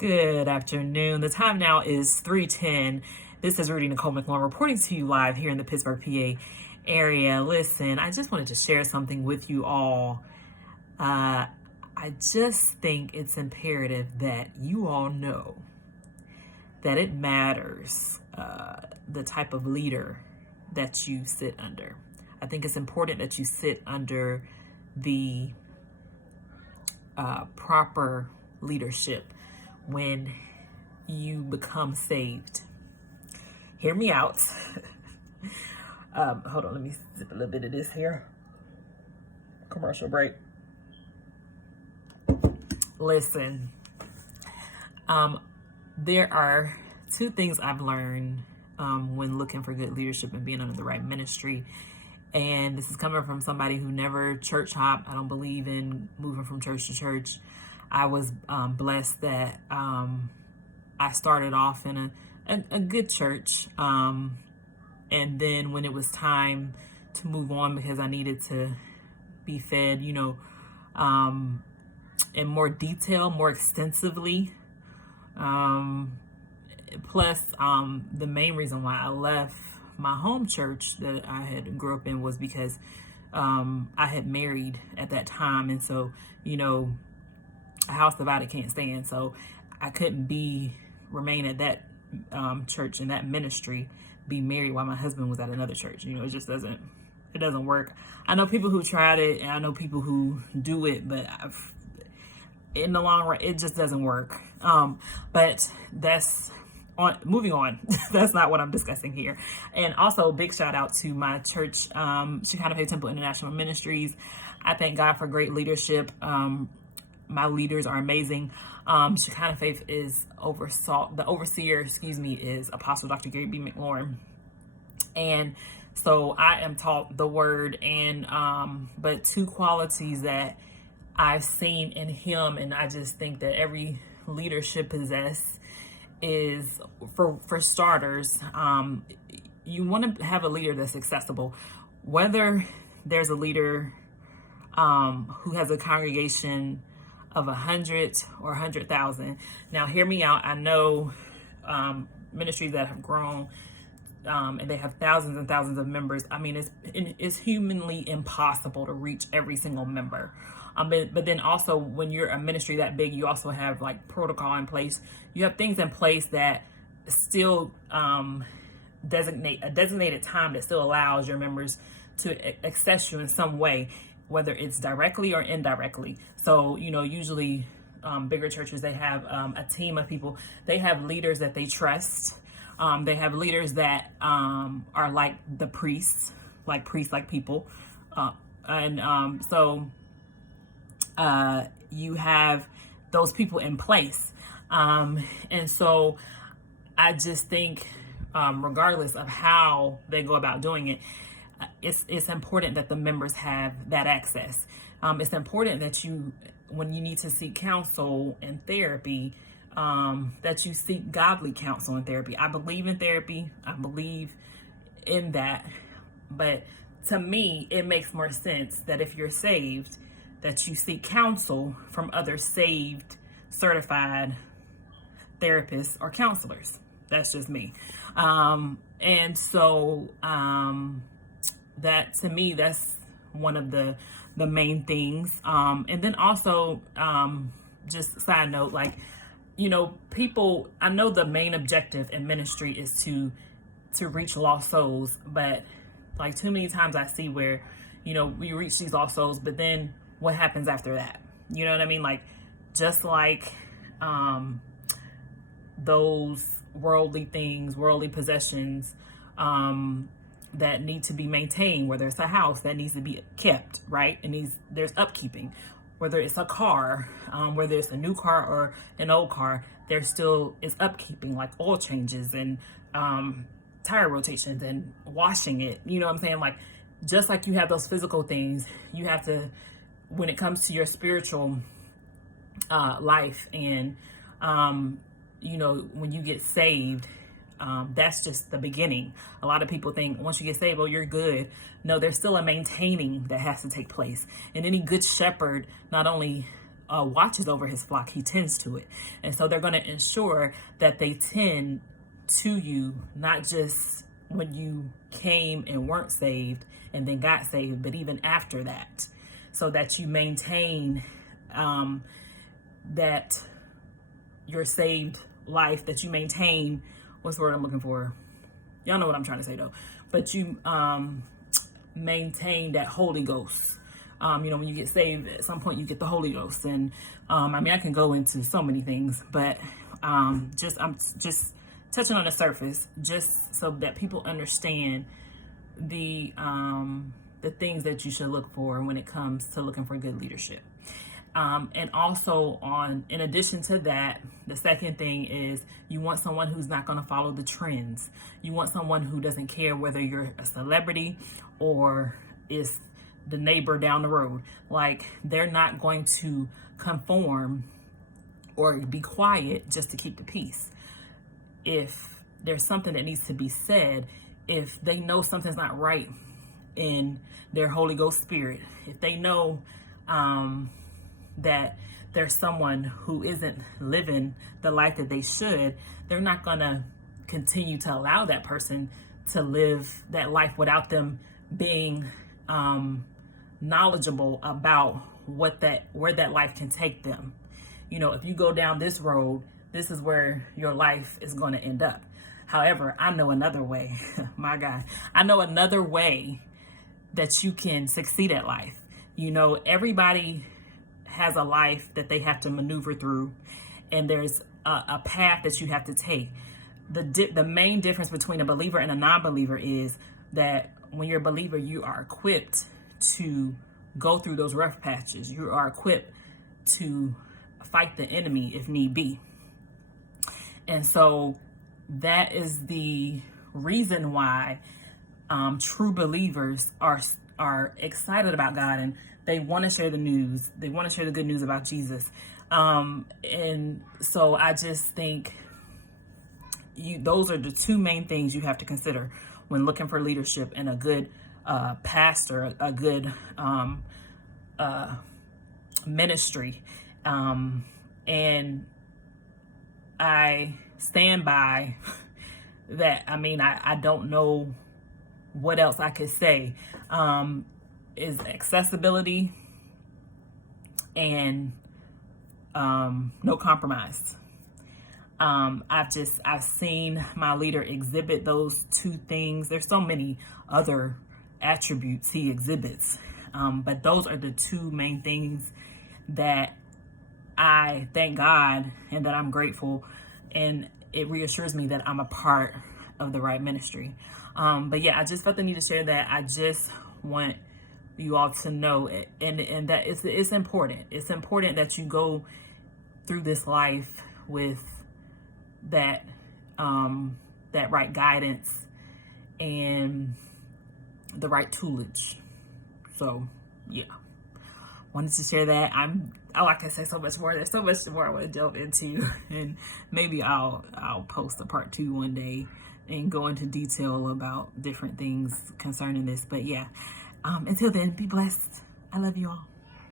Good afternoon. The time now is 3:10. This is Rudy Nicole McLaurin reporting to you live here in the Pittsburgh, PA area. Listen, I just wanted to share something with you all. I just think it's imperative that you all know that it matters the type of leader that you sit under. I think it's important that you sit under the proper leadership when you become saved. Hear me out. Hold on, let me sip a little bit of this here. Commercial break. Listen, there are two things I've learned when looking for good leadership and being under the right ministry. And this is coming from somebody who never church hopped. I don't believe in moving from church to church. I was blessed that I started off in a good church. And then when it was time to move on because I needed to be fed, in more detail, more extensively. Plus, the main reason why I left my home church that I had grew up in was because I had married at that time. And so, a house divided can't stand. So I couldn't remain at that church and that ministry, be married while my husband was at another church. It just doesn't work. I know people who tried it and I know people who do it, but in the long run, it just doesn't work. But that's moving on. That's not what I'm discussing here. And also big shout out to my church, Shekinah Faith Temple International Ministries. I thank God for great leadership. My leaders are amazing. Shekinah Faith is the overseer, is Apostle Dr. Gary B. McLaurin. And so I am taught the word but two qualities that I've seen in him, and I just think that every leader should possess is, for starters, you want to have a leader that's accessible. Whether there's a leader who has a congregation of 100 or 100,000. Now, hear me out. I know ministries that have grown and they have thousands and thousands of members. I mean, it's humanly impossible to reach every single member. But then also when you're a ministry that big, you also have like protocol in place. You have things in place that still designate a designated time that still allows your members to access you in some way, whether it's directly or indirectly. So, usually bigger churches, they have a team of people. They have leaders that they trust. They have leaders that are like the priests, like people. So you have those people in place. And so I just think, regardless of how they go about doing it, it's important that the members have that access. It's important that when you need to seek counsel and therapy, that you seek godly counsel and therapy. I believe in therapy. I believe in that. But to me, it makes more sense that if you're saved, that you seek counsel from other saved, certified therapists or counselors. That's just me. And so that, to me, that's one of the main things. And then also, just side note, people, I know the main objective in ministry is to reach lost souls, but like too many times I see where, we reach these lost souls, but then what happens after that? You know what I mean? Like, just like those worldly things, worldly possessions, that need to be maintained, whether it's a house that needs to be kept, right? And there's upkeeping. Whether it's a car, whether it's a new car or an old car, there still is upkeeping, like oil changes and tire rotations and washing it. You know what I'm saying? Like, just like you have those physical things, you have to, when it comes to your spiritual life and, when you get saved, that's just the beginning. A lot of people think once you get saved, oh, you're good. No, there's still a maintaining that has to take place. And any good shepherd not only watches over his flock. He tends to it. And so they're going to ensure that they tend to you, not just when you came and weren't saved and then got saved, but even after that, so that you maintain that your saved life, that you maintain, what's the word I'm looking for? Y'all know what I'm trying to say though. But you maintain that Holy Ghost. When you get saved, at some point you get the Holy Ghost. And I can go into so many things, but I'm just touching on the surface, just so that people understand the things that you should look for when it comes to looking for good leadership. And also in addition to that, the second thing is you want someone who's not going to follow the trends. You want someone who doesn't care whether you're a celebrity or is the neighbor down the road. Like, they're not going to conform or be quiet just to keep the peace. If there's something that needs to be said, if they know something's not right in their Holy Ghost spirit, if they know that there's someone who isn't living the life that they should, they're not going to continue to allow that person to live that life without them being knowledgeable about where that life can take them. If you go down this road, this is where your life is going to end up. However, I know another way. My God, I know another way that you can succeed at life. Everybody has a life that they have to maneuver through, and there's a path that you have to take. The main difference between a believer and a non-believer is that when you're a believer, you are equipped to go through those rough patches. You are equipped to fight the enemy if need be. And so that is the reason why true believers are excited about God, and they want to share the news. They want to share the good news about Jesus. And so I just think those are the two main things you have to consider when looking for leadership and a good pastor, a good ministry. And I stand by that. I don't know what else I could say. Is accessibility and no compromise. I've seen my leader exhibit those two things. There's so many other attributes he exhibits, but those are the two main things that I thank God and that I'm grateful, and it reassures me that I'm a part of the right ministry. But yeah, I just felt the need to share that. I just want you all to know it, and that it's important. It's important that you go through this life with that right guidance and the right toolage. So yeah, wanted to share that. I can say so much more. There's so much more I want to delve into, and maybe I'll post a part 2 one day and go into detail about different things concerning this. But yeah, until then, be blessed. I love you all.